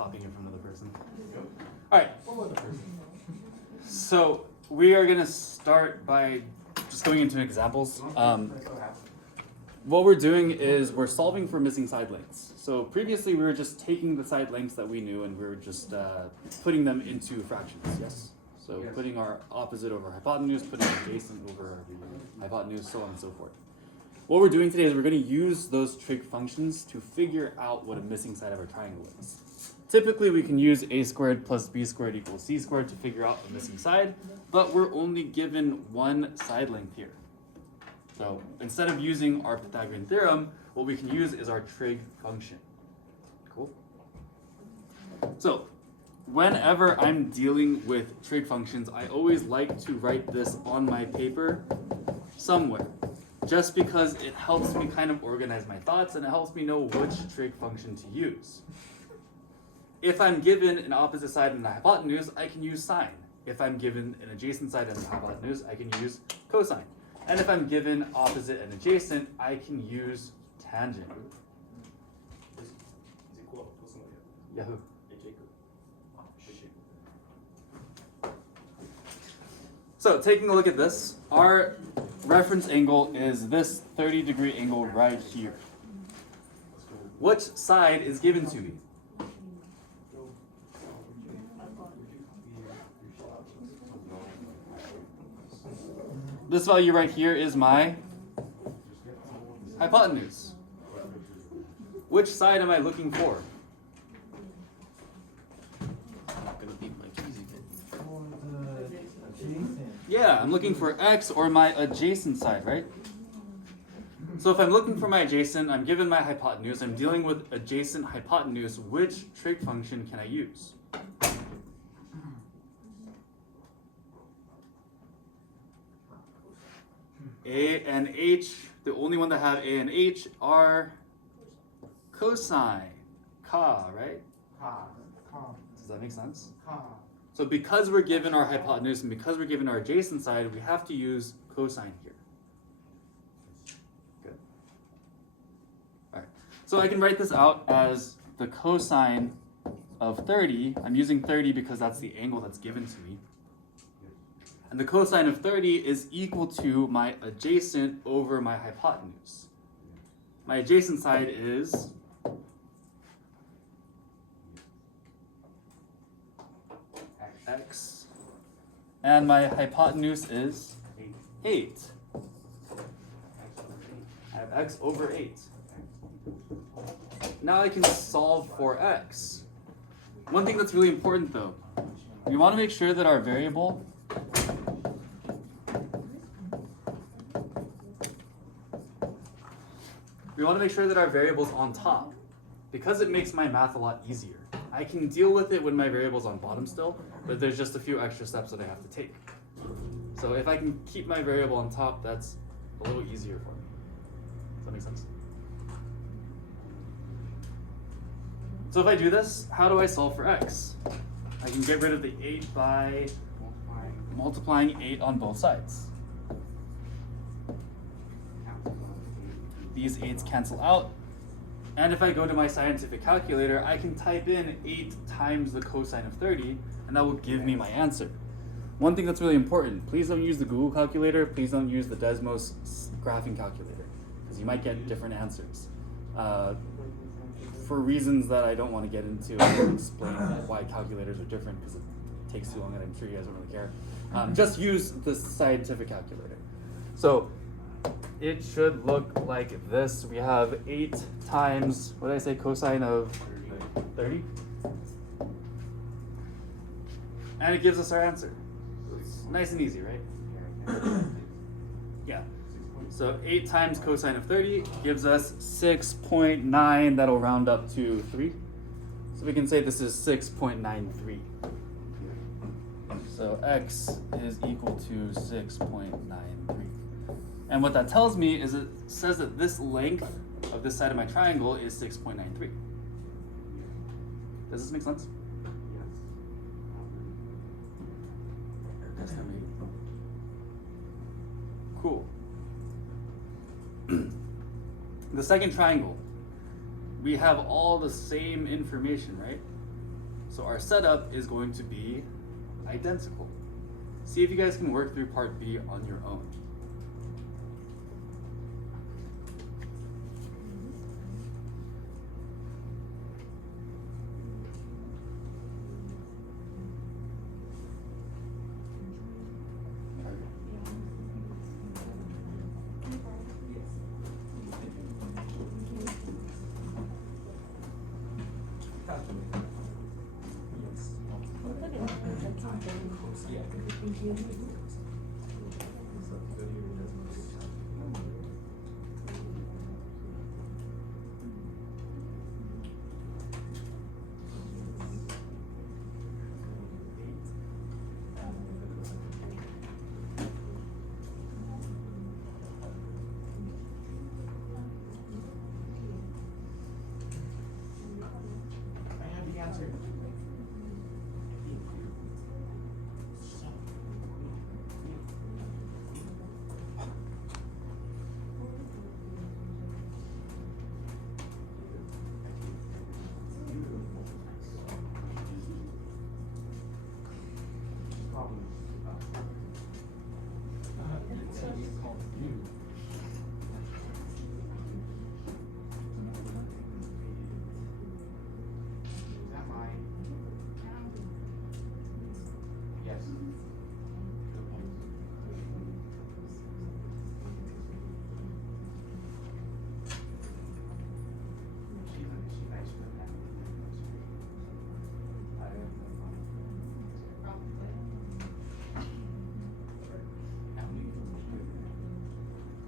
copying it from another person. All right. So we are gonna start by just going into examples. What we're doing is we're solving for missing side lengths. So previously we were just taking the side lengths that we knew and we were just putting them into fractions, yes? So putting our opposite over hypotenuse, putting adjacent over hypotenuse, so on and so forth. What we're doing today is we're going to use those trig functions to figure out what a missing side of our triangle is. Typically we can use a squared plus b squared equals c squared to figure out a missing side, but we're only given one side length here. So instead of using our Pythagorean theorem, what we can use is our trig function. Cool? So whenever I'm dealing with trig functions, I always like to write this on my paper somewhere, just because it helps me kind of organize my thoughts and it helps me know which trig function to use. If I'm given an opposite side and a hypotenuse, I can use sine. If I'm given an adjacent side and a hypotenuse, I can use cosine. And if I'm given opposite and adjacent, I can use tangent. Yahoo. So taking a look at this, our reference angle is this 30-degree angle right here. Which side is given to me? This value right here is my hypotenuse. Which side am I looking for? Yeah, I'm looking for x or my adjacent side, right? So if I'm looking for my adjacent, I'm given my hypotenuse, I'm dealing with adjacent hypotenuse, which trig function can I use? A and H, the only one that have A and H are cosine, right? Does that make sense? So because we're given our hypotenuse and because we're given our adjacent side, we have to use cosine here. Good. All right. So I can write this out as the cosine of 30. I'm using 30 because that's the angle that's given to me. And the cosine of 30 is equal to my adjacent over my hypotenuse. My adjacent side is x, and my hypotenuse is 8. I have x over 8. Now I can solve for x. One thing that's really important though, we want to make sure that our variable is on top, because it makes my math a lot easier. I can deal with it when my variable's on bottom still, but there's just a few extra steps that I have to take. So if I can keep my variable on top, that's a little easier for me. Does that make sense? So if I do this, how do I solve for x? I can get rid of the 8 by multiplying 8 on both sides. These 8's cancel out. And if I go to my scientific calculator, I can type in 8 times the cosine of 30, and that will give me my answer. One thing that's really important, please don't use the Google calculator, please don't use the Desmos graphing calculator, because you might get different answers. For reasons that I don't want to get into, I won't explain why calculators are different, because it takes too long and I'm sure you guys don't really care. Just use the scientific calculator. So it should look like this. We have 8 times, what did I say, cosine of 30? And it gives us our answer. It's nice and easy, right? Yeah. So 8 times cosine of 30 gives us 6.9. That'll round up to 3. So we can say this is 6.93. So x is equal to 6.93. And what that tells me is it says that this length of this side of my triangle is 6.93. Does this make sense? Yes. Cool. The second triangle, we have all the same information, right? So our setup is going to be identical. See if you guys can work through part B on your own.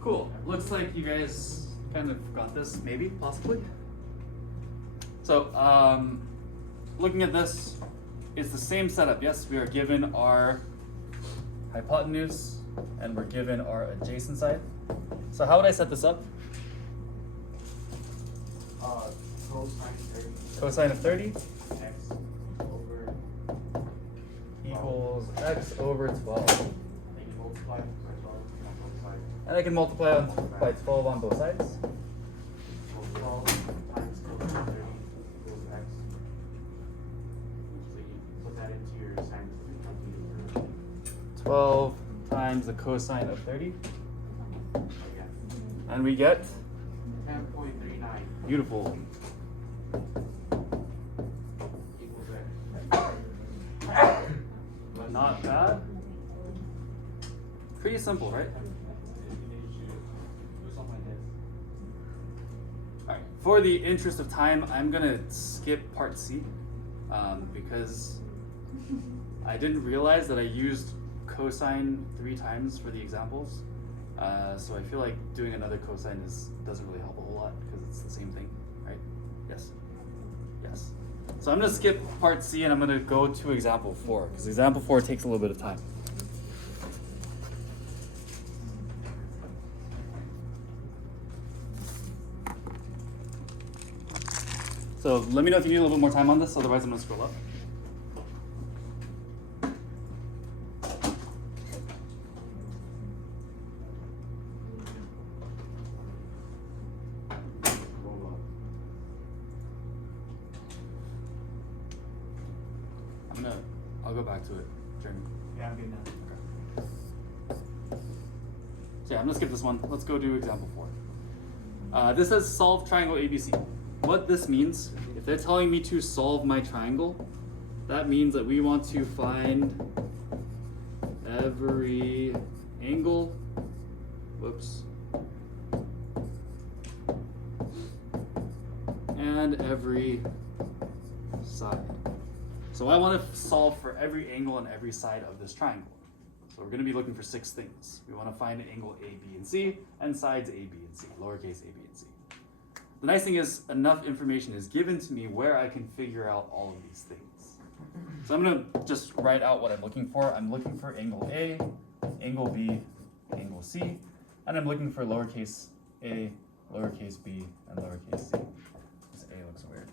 Cool. Looks like you guys kind of got this, maybe, possibly. So, looking at this, it's the same setup. Yes, we are given our hypotenuse and we're given our adjacent side. So how would I set this up? Cosine of 30 equals x over 12. And I can multiply by 12 on both sides. 12 times cosine of 30 equals x. So you put that into your sine calculator. 12 times the cosine of 30. Yeah. And we get 10.39 beautiful. equals x. Not bad. Pretty simple, right? Alright, for the interest of time, I'm gonna skip part C because I didn't realize that I used cosine 3 times for the examples. So I feel like doing another cosine doesn't really help a whole lot because it's the same thing, right? Yes? Yes. So I'm gonna skip part C and I'm gonna go to example 4 because example 4 takes a little bit of time. So let me know if you need a little bit more time on this, otherwise I'm gonna scroll up. I'll go back to it during. Yeah, I'm good now. Okay. So yeah, I'm gonna skip this one. Let's go do example 4. This says solve triangle ABC. What this means, if they're telling me to solve my triangle, that means that we want to find every angle, and every side. So I want to solve for every angle on every side of this triangle. So we're going to be looking for 6 things. We want to find an angle A, B, and C, and sides A, B, and C, lowercase a, b, and c. The nice thing is enough information is given to me where I can figure out all of these things. So I'm going to just write out what I'm looking for. I'm looking for angle A, angle B, angle C, and I'm looking for lowercase a, lowercase b, and lowercase c. This A looks weird.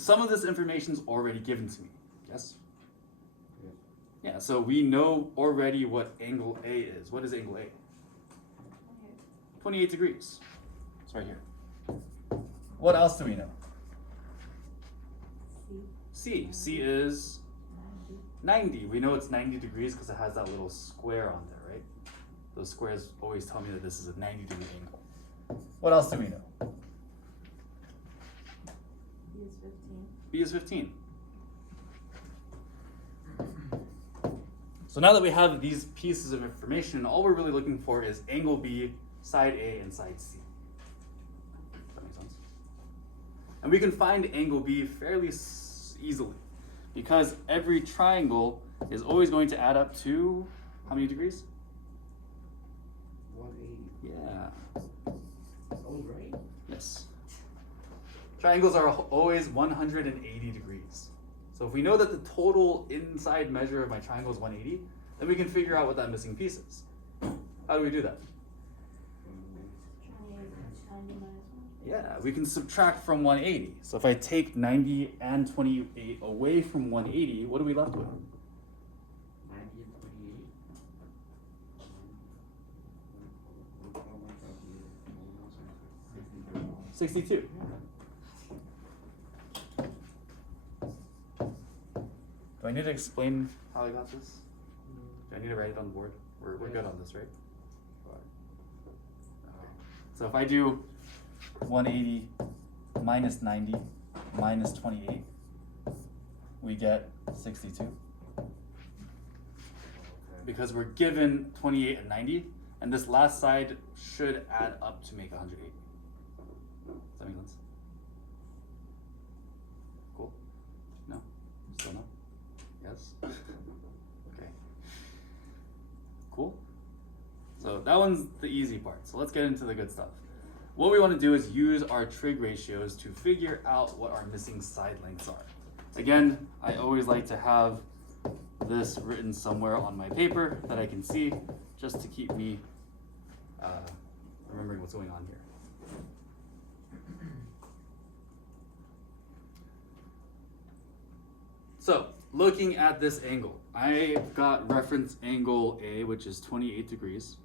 Some of this information is already given to me, yes? Yeah, so we know already what angle A is. What is angle A? 28 degrees. It's right here. What else do we know? C is 90. We know it's 90 degrees because it has that little square on there, right? Those squares always tell me that this is a 90-degree angle. What else do we know? B is 15. So now that we have these pieces of information, all we're really looking for is angle B, side A, and side C. Does that make sense? And we can find angle B fairly easily because every triangle is always going to add up to how many degrees? 180. Yeah. Oh, right. Yes. Triangles are always 180 degrees. So if we know that the total inside measure of my triangle is 180, then we can figure out what that missing piece is. How do we do that? Yeah, we can subtract from 180. So if I take 90 and 28 away from 180, what are we left with? 90 and 28. 62. Do I need to explain how I got this? Do I need to write it on the board? We're good on this, right? Okay. So if I do 180 minus 90 minus 28, we get 62. Because we're given 28 and 90, and this last side should add up to make 180. Does that make sense? Cool? No? Still no? Yes? Okay. Cool? So that one's the easy part. So let's get into the good stuff. What we want to do is use our trig ratios to figure out what our missing side lengths are. Again, I always like to have this written somewhere on my paper that I can see, just to keep me remembering what's going on here. So, looking at this angle, I've got reference angle A, which is 28 degrees.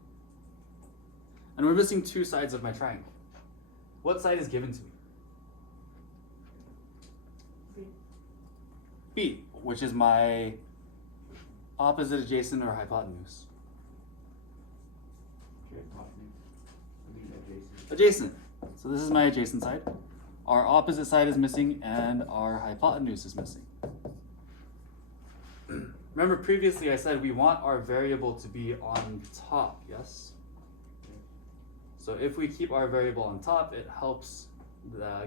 And we're missing two sides of my triangle. What side is given to me? B, which is my opposite, adjacent, or hypotenuse. Adjacent. So this is my adjacent side. Our opposite side is missing, and our hypotenuse is missing. Remember previously I said we want our variable to be on top, yes? So if we keep our variable on top, it helps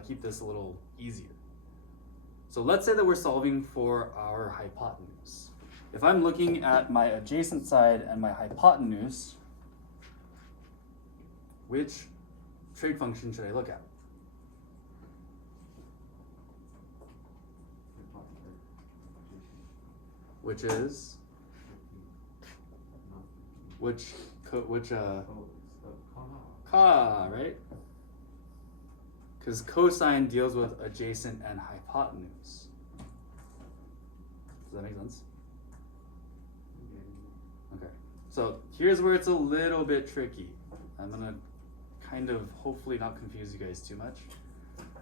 keep this a little easier. So let's say that we're solving for our hypotenuse. If I'm looking at my adjacent side and my hypotenuse, which trig function should I look at? Which is? Ka, right? Because cosine deals with adjacent and hypotenuse. Does that make sense? Okay. So here's where it's a little bit tricky. I'm gonna kind of hopefully not confuse you guys too much.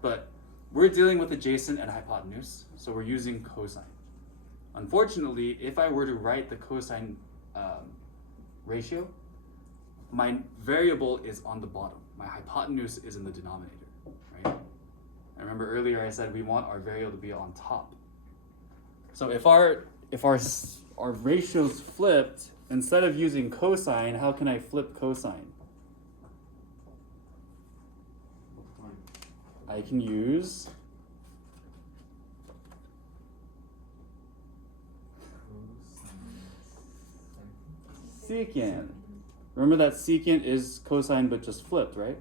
But we're dealing with adjacent and hypotenuse, so we're using cosine. Unfortunately, if I were to write the cosine ratio, my variable is on the bottom. My hypotenuse is in the denominator, right? And remember earlier I said we want our variable to be on top. So if our ratio's flipped, instead of using cosine, how can I flip cosine? I can use secant. Remember that secant is cosine but just flipped, right?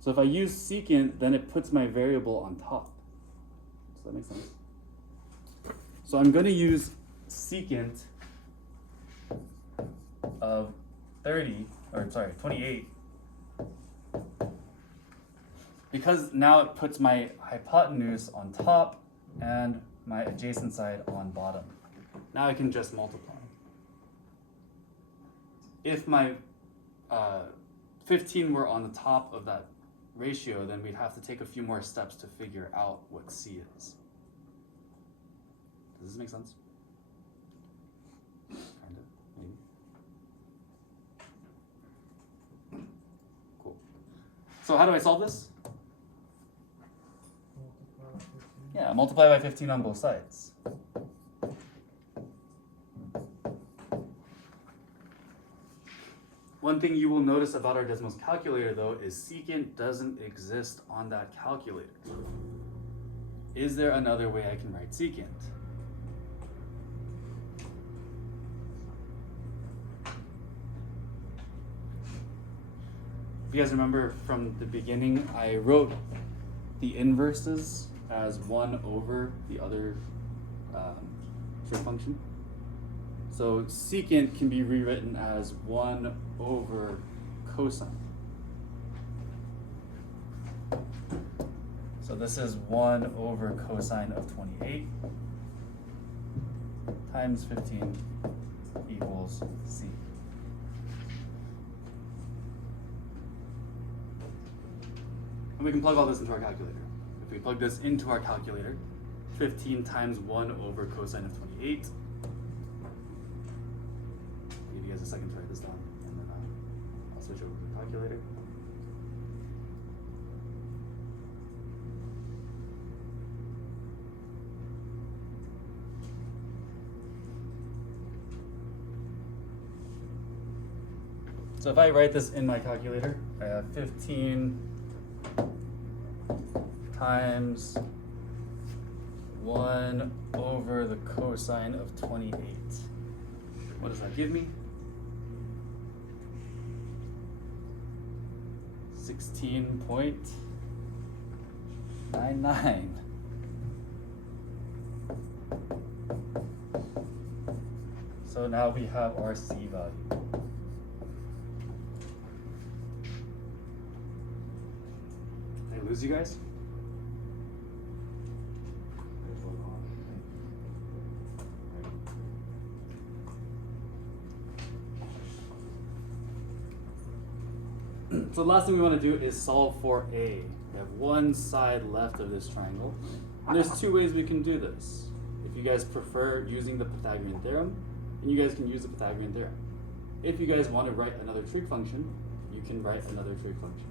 So if I use secant, then it puts my variable on top. Does that make sense? So I'm going to use secant of 28, because now it puts my hypotenuse on top and my adjacent side on bottom. Now I can just multiply. If my 15 were on the top of that ratio, then we'd have to take a few more steps to figure out what C is. Does this make sense? Kind of, maybe. Cool. So how do I solve this? Yeah, multiply by 15 on both sides. One thing you will notice about our Desmos calculator though is secant doesn't exist on that calculator. Is there another way I can write secant? If you guys remember from the beginning, I wrote the inverses as 1 over the other trig function. So secant can be rewritten as 1 over cosine. So this is 1 over cosine of 28 times 15 equals C. And we can plug all this into our calculator. If we plug this into our calculator, 15 times 1 over cosine of 28. I'll give you guys a second to write this down, and then I'll switch over to the calculator. So if I write this in my calculator, I have 15 times 1 over the cosine of 28. What does that give me? 16.99. So now we have our C value. Did I lose you guys? So the last thing we want to do is solve for A. We have one side left of this triangle. And there's two ways we can do this. If you guys prefer using the Pythagorean theorem, then you guys can use the Pythagorean theorem. If you guys want to write another trig function, you can write another trig function.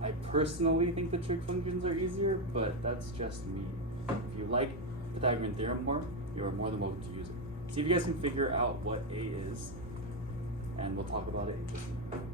I personally think the trig functions are easier, but that's just me. If you like Pythagorean theorem more, you're more than welcome to use it. See if you guys can figure out what A is, and we'll talk about it in just a minute.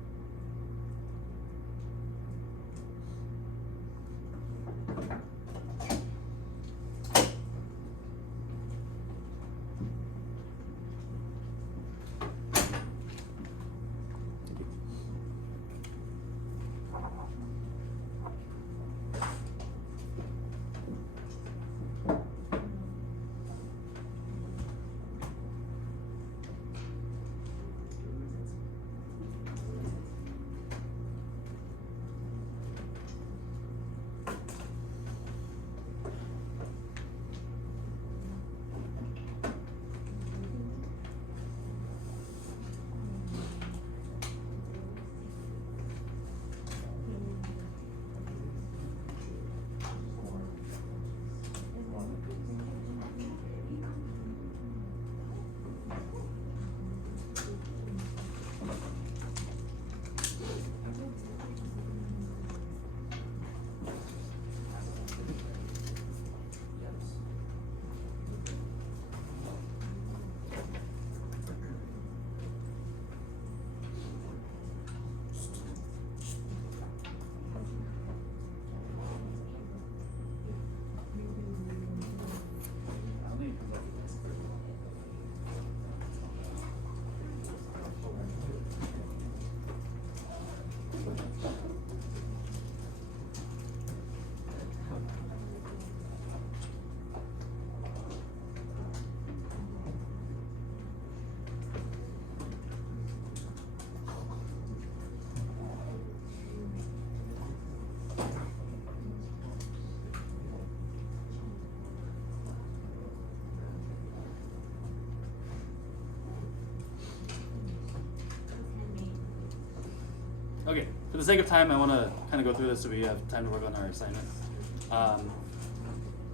Okay, for the sake of time, I want to kind of go through this so we have time to work on our assignment.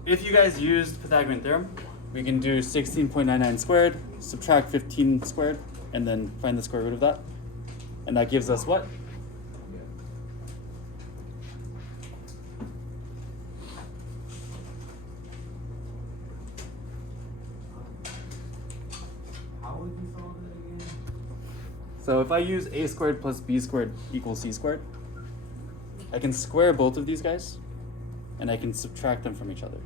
If you guys used Pythagorean theorem, we can do 16.99 squared, subtract 15 squared, and then find the square root of that. And that gives us what? How would you solve it again? So if I use a squared plus b squared equals c squared, I can square both of these guys, and I can subtract them from each other,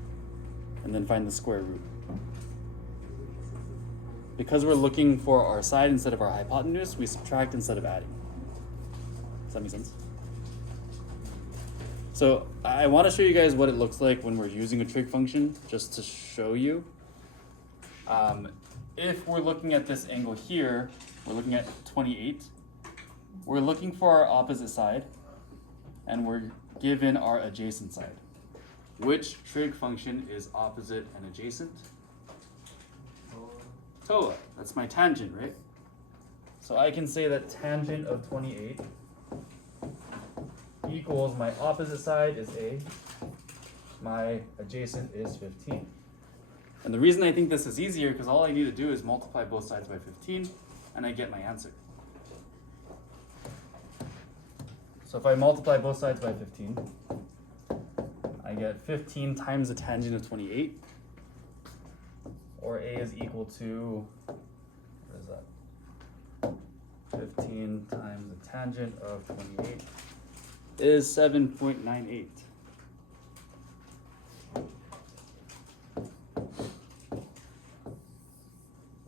and then find the square root. Because we're looking for our side instead of our hypotenuse, we subtract instead of adding. Does that make sense? So I want to show you guys what it looks like when we're using a trig function, just to show you. If we're looking at this angle here, we're looking at 28. We're looking for our opposite side, and we're given our adjacent side. Which trig function is opposite and adjacent? TOA. That's my tangent, right? So I can say that tangent of 28 equals my opposite side is A, my adjacent is 15. And the reason I think this is easier because all I need to do is multiply both sides by 15 and I get my answer. So if I multiply both sides by 15, I get 15 times the tangent of 28, or A is equal to, what is that? 15 times the tangent of 28 is 7.98.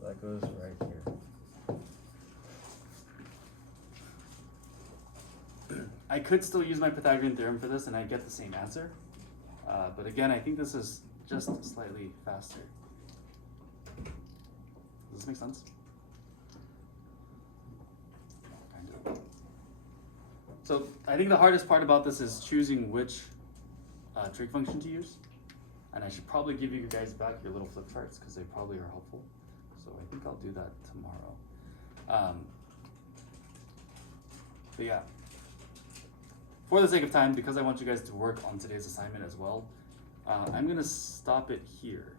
That goes right here. I could still use my Pythagorean theorem for this and I get the same answer. But again, I think this is just slightly faster. Does this make sense? Kind of. So I think the hardest part about this is choosing which trig function to use. And I should probably give you guys back your little flip charts because they probably are helpful. So I think I'll do that tomorrow. But yeah, for the sake of time, because I want you guys to work on today's assignment as well, I'm gonna stop it here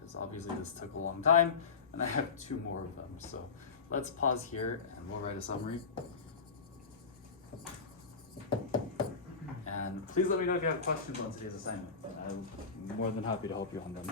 because obviously this took a long time and I have 2 more of them. So let's pause here and we'll write a summary. And please let me know if you have questions on today's assignment. I'm more than happy to help you on them.